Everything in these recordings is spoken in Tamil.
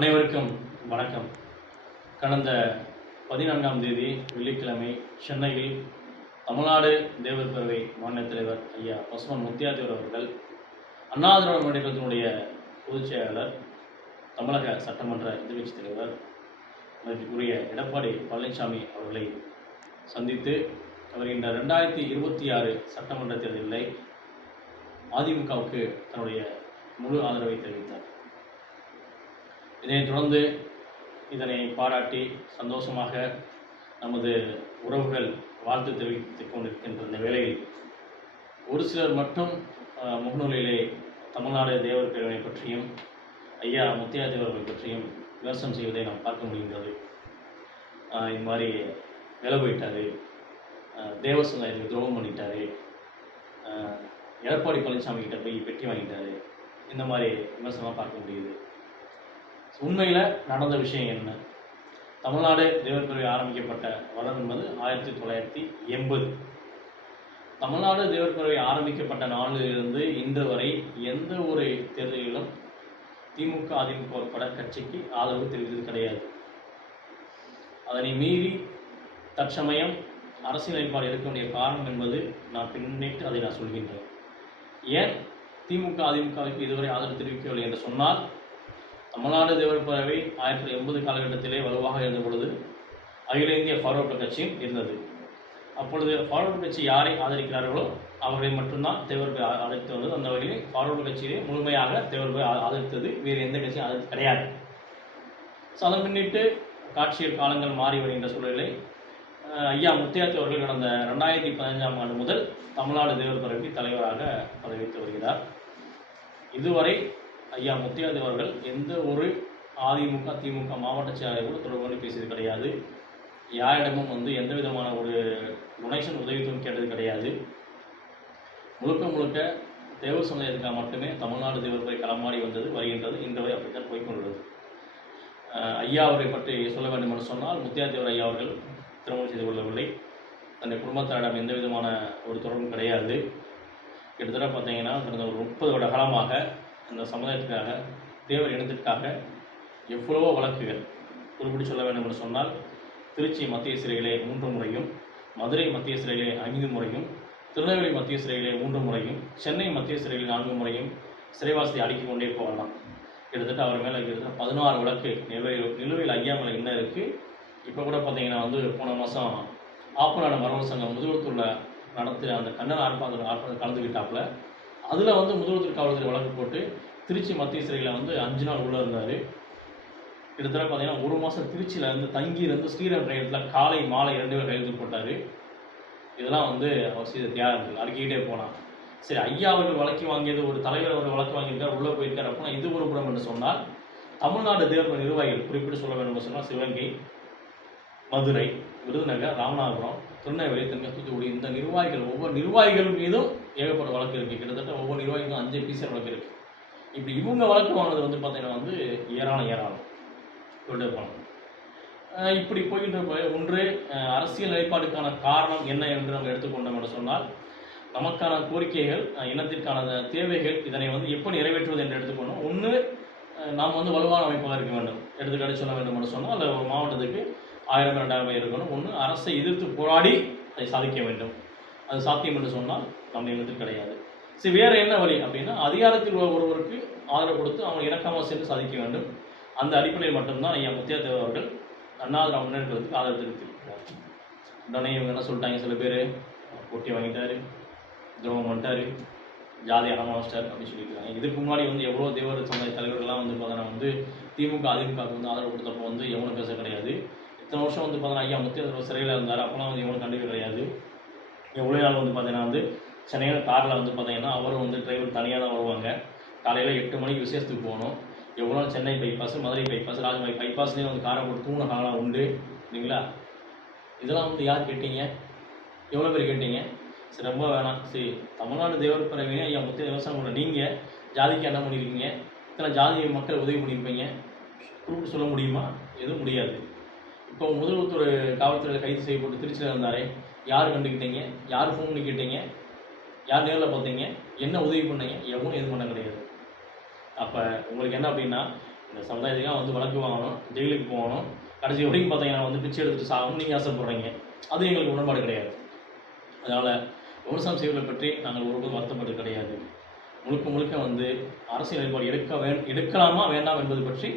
அனைவருக்கும் வணக்கம். கடந்த பதினான்காம் தேதி வெள்ளிக்கிழமை சென்னையில் தமிழ்நாடு தேவர் பேரவை மாநில தலைவர் ஐயா பசுமன் முத்தியாதேவர் அவர்கள் அண்ணா திராவிட முன்னேற்றத்தினுடைய பொதுச் செயலாளர் தமிழக சட்டமன்ற எதிர்க்கட்சித் தலைவர் மதிப்புக்குரிய எடப்பாடி பழனிசாமி அவர்களை சந்தித்து வருகின்ற ரெண்டாயிரத்தி இருபத்தி ஆறு சட்டமன்ற தேர்தலில் அதிமுகவுக்கு தன்னுடைய முழு ஆதரவை தெரிவித்தார். இதனைத் தொடர்ந்து இதனை பாராட்டி சந்தோஷமாக நமது உறவுகள் வாழ்த்து தெரிவித்துக் கொண்டிருக்கின்ற இந்த வேளையில் ஒரு சிலர் மட்டும் முகநூலிலே தமிழ்நாடு தேவர் பேரவை பற்றியும் ஐயா முத்தியா தேவர்கள் பற்றியும் விமர்சனம் செய்வதை நாம் பார்க்க முடிகின்றது. இது மாதிரி வேலை போயிட்டார். அஹ், தேவ துரோகம் பண்ணிட்டார். எடப்பாடி பழனிசாமி கிட்ட போய் பெட்டி வாங்கிட்டார். இந்த மாதிரி விமர்சனமாக பார்க்க முடியுது. உண்மையில் நடந்த விஷயம் என்ன? தமிழ்நாடு தேவர் பிரிவு ஆரம்பிக்கப்பட்ட வருடம் என்பது ஆயிரத்தி தொள்ளாயிரத்தி எண்பது. தமிழ்நாடு தேவர் பிரிவை ஆரம்பிக்கப்பட்ட நாளிலிருந்து இன்று வரை எந்த ஒரு தேர்தலிலும் திமுக அதிமுக உட்பட கட்சிக்கு ஆதரவு தெரிவித்தது கிடையாது. அதனை மீறி தற்சமயம் அரசியலமைப்பால் இருக்க வேண்டிய காரணம் என்பது நான் பின்னிட்டு அதை நான் சொல்கின்றேன். ஏன் திமுக அதிமுகவுக்கு இதுவரை ஆதரவு தெரிவிக்கவில்லை என்று சொன்னால் தமிழ்நாடு தேவர் பேரவை ஆயிரத்தி தொள்ளாயிரத்தி எண்பது காலகட்டத்திலே வலுவாக இருந்த பொழுது அகில இந்திய ஃபார்வர்டு கட்சியும் இருந்தது. அப்பொழுது ஃபார்வர்டு கட்சி யாரை ஆதரிக்கிறார்களோ அவர்களை மட்டும்தான் தேவர் போய் ஆதரித்து வந்தது. அந்த வகையில் ஃபார்வர்டு கட்சியிலே முழுமையாக தேவர் போய் ஆதரித்தது. வேறு எந்த கட்சியும் ஆதரித்து கிடையாது. ஸோ அதன் பின்னிட்டு காட்சியல் காலங்கள் மாறி வருகின்ற சூழலை ஐயா முத்தியாத்தி அவர்கள் கடந்த ரெண்டாயிரத்தி பதினஞ்சாம் ஆண்டு முதல் தமிழ்நாடு தேவர் பேரவைக்கு தலைவராக பதவித்து வருகிறார். இதுவரை ஐயா முத்தியாதி அவர்கள் எந்த ஒரு அதிமுக திமுக மாவட்ட செயலாளர் கூட தொடர்பு கொண்டு பேசியது கிடையாது. யாரிடமும் வந்து எந்த விதமான ஒரு டொனேஷன் உதவித்தொகை கேட்டது கிடையாது. முழுக்க முழுக்க தேவர் சமுதாயத்துக்காக மட்டுமே தமிழ்நாடு தேவர்களை களமாடி வந்தது வருகின்றது. இந்த வரை அப்படித்தான் போய்க்கொண்டுள்ளது. ஐயா அவரை பற்றி சொல்ல வேண்டும் என்று சொன்னால் முத்தியாதேவர் ஐயா அவர்கள் திருமணம் செய்து கொள்ளவில்லை. தன்னை குடும்பத்தாரிடம் எந்த விதமான ஒரு தொடர்பும் கிடையாது. கிட்டத்தட்ட பார்த்தீங்கன்னா கடந்த ஒரு முப்பது வருட காலமாக அந்த சமுதாயத்துக்காக தேவர் இனத்திற்காக எவ்வளவோ வழக்குகள் குறிப்பிட்டு சொல்ல வேண்டும் என்று சொன்னால் திருச்சி மத்திய சிறையிலே மூன்று முறையும் மதுரை மத்திய சிறையிலே ஐந்து முறையும் திருநெல்வேலி மத்திய சிறையிலே மூன்று முறையும் சென்னை மத்திய சிறையில் நான்கு முறையும் சிறைவாசத்தை அடுக்கிக் கொண்டே போகலாம். கிட்டத்தட்ட அவர் மேலே கிட்டத்தட்ட பதினாறு வழக்கு நிலுவையில் நிலுவையில் ஐயா மேலே என்ன இருக்குது இப்போ கூட பார்த்தீங்கன்னா வந்து போன மாதம் ஆப்பநாடு மரபு சங்கம் முதுகுளத்தூரில் நடத்தின அந்த கண்ணன் ஆர்ப்பாட்டம் ஆர்ப்பாட்டம் கலந்துக்கிட்டாப்புல அதில் வந்து முதுகுளத்தூர் காவல்துறை வழக்கு போட்டு திருச்சி மத்திய சிறையில் வந்து அஞ்சு நாள் உள்ளே இருந்தார். கிட்டத்தட்ட பார்த்தீங்கன்னா ஒரு மாதம் திருச்சியில் இருந்து தங்கி இருந்து ஸ்ரீராம் ரயிலத்தில் காலை மாலை இரண்டு பேர் கையெழுத்து போட்டார். இதெல்லாம் வந்து அவர் செய்த தியாகங்கள். அடுக்கிக்கிட்டே போனான் சரி ஐயா அவர்கள் வழக்கு வாங்கியது ஒரு தலைவர் அவர்கள் வழக்கு வாங்கியிருக்கார் உள்ளே போயிருக்கார் அப்படின்னா இது ஒரு புறம் என்று சொன்னால் தமிழ்நாடு தேர்தல் நிர்வாகிகள் குறிப்பிட்டு சொல்ல வேண்டும் என்று சொன்னால் சிவகங்கை மதுரை விருதுநகர் ராமநாதபுரம் திருநெல்வேலி தென்காசி தூத்துக்குடி இந்த நிர்வாகிகள் ஒவ்வொரு நிர்வாகிகள் மீதும் ஏகப்பட்ட வழக்கு இருக்குது கிட்டத்தட்ட ஒவ்வொரு நிர்வாகிகளும் அஞ்சு பீசர் வழக்கு இருக்குது இப்படி இவங்க வழக்கு வாங்கினது வந்து பார்த்தீங்கன்னா வந்து ஏராளம் ஏராளம். கொண்டு போனோம் இப்படி போய்கிட்டு போய் ஒன்று அரசியல் நிலைப்பாடுக்கான காரணம் என்ன என்று நம்ம எடுத்துக்கொண்டோம் என்று சொன்னால் நமக்கான கோரிக்கைகள் இனத்திற்கான தேவைகள் இதனை வந்து எப்படி நிறைவேற்றுவது என்று எடுத்துக்கொண்டோம். ஒன்று நாம் வந்து வலுவான அமைப்பாக இருக்க வேண்டும். எடுத்துக்காட்டு சொல்ல வேண்டும் என்று சொன்னால் அந்த ஒரு மாவட்டத்துக்கு ஆயிரம் ரெண்டாயிரம் இருக்கணும். ஒன்று அரசை எதிர்த்து போராடி அதை சாதிக்க வேண்டும். அது சாத்தியம் என்று சொன்னால் நம்ம இனத்தில் கிடையாது. சரி வேறு என்ன வழி அப்படின்னா அதிகாரத்தில் உள்ள ஒருவருக்கு ஆதரவு கொடுத்து அவங்க இணக்கமாக சென்று சாதிக்க வேண்டும். அந்த அடிப்படையில் மட்டும்தான் ஐயா முத்தியாத்தேவர் அவர்கள் அண்ணா திராவிட முன்னேற்றத்துக்கு ஆதரவு தெரிவித்திருக்கிறார். உடனே இவங்க என்ன சொல்லிட்டாங்க? சில பேர் போட்டி வாங்கிட்டாரு துரோகம் பண்ணிட்டாரு ஜாதி அறமா வச்சிட்டார் அப்படின்னு சொல்லியிருக்காங்க. இதுக்கு முன்னாடி வந்து எவ்வளோ தேவர் சமுதாய தலைவர்கள்லாம் வந்து பார்த்தோன்னா வந்து திமுக அதிமுகவுக்கு வந்து ஆதரவு கொடுத்தப்போ வந்து எவ்வளோ பேச கிடையாது. இத்தனை வருஷம் வந்து பார்த்தீங்கன்னா ஐயா முத்தியாத்தேவர் சிறையில் இருந்தார். அப்போலாம் வந்து எவனும் கண்டிப்பாக கிடையாது. எவ்வளோ நாள் வந்து பார்த்தீங்கன்னா வந்து சென்னையில் காரில் வந்து பார்த்தீங்கன்னா அவரும் வந்து டிரைவர் தனியாக தான் வருவாங்க. காலையில் எட்டு மணிக்கு விசேஷத்துக்கு போகணும். எவ்வளோ சென்னை பைபாஸ் மதுரை பைபாஸ் ராஜமலை பைபாஸ்லேயும் வந்து காரை போட்டு தூண காலம் உண்டு. இல்லைங்களா? இதெல்லாம் வந்து யார் கேட்டீங்க? எவ்வளோ பேர் கேட்டீங்க? சரி ரொம்ப வேணாம். சரி தமிழ்நாடு தேவர் பிறவினே ஐயா முத்திய விவசாயம் பண்ண நீங்கள் ஜாதிக்கு என்ன பண்ணியிருக்கீங்க இத்தனை ஜாதி மக்கள் உதவி பண்ணியிருப்பீங்க. குறிப்பிட்டு சொல்ல முடியுமா? எதுவும் முடியாது. இப்போ முதல்வர் காவல்துறையில் கைது செய்யப்பட்டு திருச்சியில் இருந்தாரே யார் கண்டுக்கிட்டீங்க யார் ஃபோன் பண்ணி கேட்டீங்க? யார் நேரில் பார்த்தீங்க? என்ன உதவி பண்ணீங்க? எவ்வளோ எதுவும் பண்ண கிடையாது. அப்போ உங்களுக்கு என்ன அப்படின்னா இந்த சமுதாயத்துக்காக வந்து வழக்கு வாங்கணும் ஜெயிலுக்கு போகணும். கடைசி வரைக்கும் பார்த்தீங்கன்னா வந்து பிச்சை எடுத்துட்டு சாகணும் நீங்கள் ஆசைப்படுறீங்க. அது எங்களுக்கு உடன்பாடு கிடையாது. அதனால் விவசாயம் செய்வதை பற்றி நாங்கள் ஒருபோதும் வருத்தப்பட்டு கிடையாது. முழுக்க முழுக்க வந்து அரசியல் நிலைப்பாடு எடுக்க வே எடுக்கலாமா வேண்டாம் என்பது பற்றி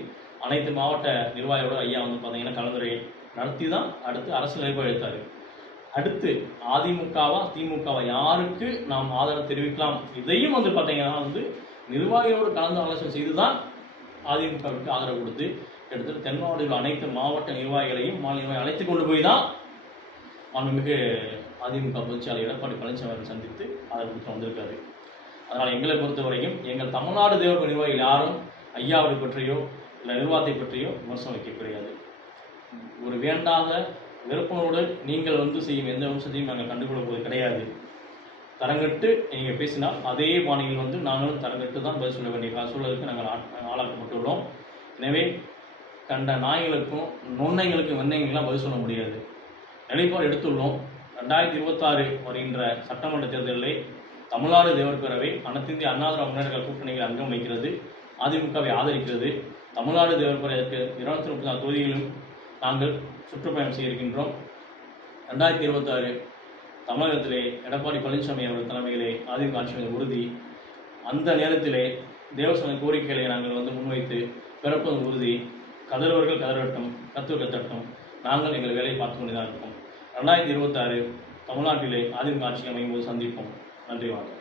அனைத்து மாவட்ட நிர்வாகியோட ஐயா வந்து பார்த்தீங்கன்னா கலந்துரை நடத்தி தான் அடுத்து அரசியல் நிலைப்பாடு எடுத்தார். அடுத்து அதிமுகவா திமுகவா யாருக்கு நாம் ஆதரவு தெரிவிக்கலாம்? இதையும் வந்து பார்த்தீங்கன்னா வந்து நிர்வாகிகளோடு கலந்து ஆலோசனை செய்து தான் அதிமுகவுக்கு ஆதரவு கொடுத்து கிட்டத்தட்ட தென் மாவட்டத்தில் அனைத்து மாவட்ட நிர்வாகிகளையும் மாநில நிர்வாகி அழைத்து கொண்டு போய் தான் மாண்புமிகு அதிமுக பொதுச்செயலாளர் எடப்பாடி பழனிசாமி சந்தித்து ஆதரவு கொடுத்து வந்திருக்காரு. அதனால் எங்களை பொறுத்தவரையும் எங்கள் தமிழ்நாடு தேவர்கள் நிர்வாகிகள் யாரும் ஐயாவை பற்றியோ இல்லை நிர்வாகத்தை பற்றியும் விமர்சனம் வைக்க கிடையாது. ஒரு வேண்டாத வெறுப்பனோடு நீங்கள் வந்து செய்யும் எந்த விமர்சனத்தையும் நாங்கள் கண்டுகொள்ள கிடையாது. தரங்கட்டு நீங்கள் பேசினால் அதே பாணியில் வந்து நாங்களும் தரங்கட்டு தான் பதில் சொல்ல வேண்டிய சூழலுக்கு நாங்கள் ஆளாக்கப்பட்டுள்ளோம். எனவே கண்ட நாய்களுக்கும் நுண்ணைகளுக்கும் வெண்ணைகளுக்கெல்லாம் பதில் சொல்ல முடியாது. நிலைப்பாடு எடுத்துள்ளோம். ரெண்டாயிரத்தி இருபத்தாறு வருகின்ற சட்டமன்ற தேர்தலில் தமிழ்நாடு தேவர் பேரவை அனைத்திந்திய இந்திய முன்னேற்ற கூட்டணிகள் அங்கம் வகிக்கிறது அதிமுகவை ஆதரிக்கிறது. தமிழ்நாடு தேவர் பேரவைக்கு இருநூத்தி முப்பத்தி நாலு தொகுதிகளிலும் நாங்கள் சுற்றுப்பயணம் செய்ய இருக்கின்றோம் ரெண்டாயிரத்தி இருபத்தாறு தமிழகத்திலே எடப்பாடி பழனிசாமி அவர்கள் தலைமையிலே அதிமுக ஆட்சி உறுதி. அந்த நேரத்திலே தேவசன கோரிக்கைகளை நாங்கள் வந்து முன்வைத்து பிறப்பது உறுதி. கதறுவர்கள் கதறட்டும் கத்துவ கத்தட்டும். நாங்கள் எங்கள் வேலையை பார்த்து கொண்டு தான் ரெண்டாயிரத்தி இருபத்தாறு தமிழ்நாட்டிலே அதிமுக ஆட்சி அமையும் போது சந்திப்போம். நன்றி வணக்கம்.